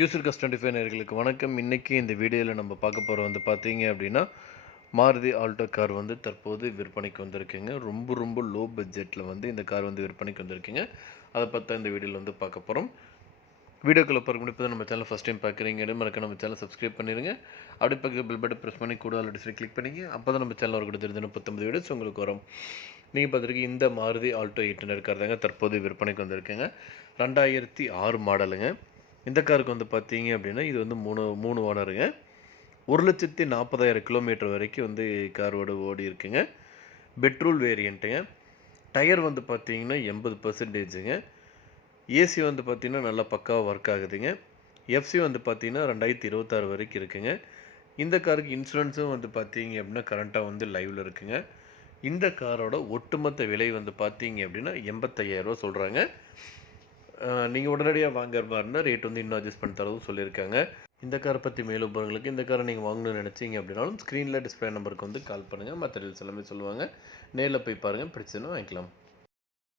User கஸ் 25 நேயர்களுக்கு வணக்கம். இன்றைக்கி இந்த வீடியோவில் நம்ம பார்க்க போகிறோம் பார்த்தீங்க அப்படின்னா, மாருதி ஆல்டோ கார் தற்போது விற்பனைக்கு வந்திருக்குங்க. ரொம்ப லோ பட்ஜெட்டில் இந்த கார் விற்பனைக்கு வந்திருக்குங்க. அதை பற்றி இந்த வீடியோவில் பார்க்க போகிறோம். வீடியோக்குள்ளே பார்க்க முடியாது. நம்ம சேனல் ஃபஸ்ட் டைம் பார்க்குறீங்க மறக்க நம்ம சேனல் சப்ஸ்கிரைப் பண்ணிடுங்க. அப்படி பக்கத்தில் பெல் பட்டன் ப்ரெஸ் பண்ணி கூட ஆல்ரெடி கிளிக் பண்ணிங்க. அப்போ தான் நம்ம சேனல் வரக்கூட தெரிஞ்சு 39 வீடியோஸ் உங்களுக்கு வரும். நீங்கள் பார்த்துருக்கீங்க இந்த மாருதி ஆல்டோ 800 கார் தாங்க தற்போது விற்பனைக்கு வந்திருக்குங்க. 2006 மாடலுங்க. இந்த காருக்கு பார்த்தீங்க அப்படின்னா இது மூணு ஓனருங்க. 1,40,000 கிலோமீட்டர் வரைக்கும் காரோட ஓடி இருக்குங்க. பெட்ரோல் வேரியண்ட்டுங்க. டயர் பார்த்தீங்கன்னா 80%ங்க. ஏசி பார்த்தீங்கன்னா நல்லா பக்காவாக ஒர்க் ஆகுதுங்க. எஃப்சி பார்த்தீங்கன்னா 2026 வரைக்கும் இருக்குங்க. இந்த காருக்கு இன்சூரன்ஸும் பார்த்தீங்க அப்படின்னா கரண்ட்டாக லைவில் இருக்குங்க. இந்த காரோட ஒட்டுமொத்த விலை பார்த்தீங்க அப்படின்னா 85,000 சொல்கிறாங்க. நீங்கள் உடனடியாக வாங்குற மாதிரி இருந்தால் ரேட் இன்னும் அட்ஜஸ்ட் பண்ணி தரதும் சொல்லியிருக்காங்க. இந்த காரை பற்றி மேலும் போகிறவங்களுக்கு இந்த காரை நீங்கள் வாங்கணும்னு நினச்சிங்க அப்படின்னாலும் ஸ்க்ரீனில் டிஸ்பிளே நம்பருக்கு கால் பண்ணுங்கள். மற்ற டீல்ஸ் எல்லாமே சொல்லுவாங்க. நேரில் போய் பாருங்கள், பிடிச்சதுன்னா வாங்கிக்கலாம்.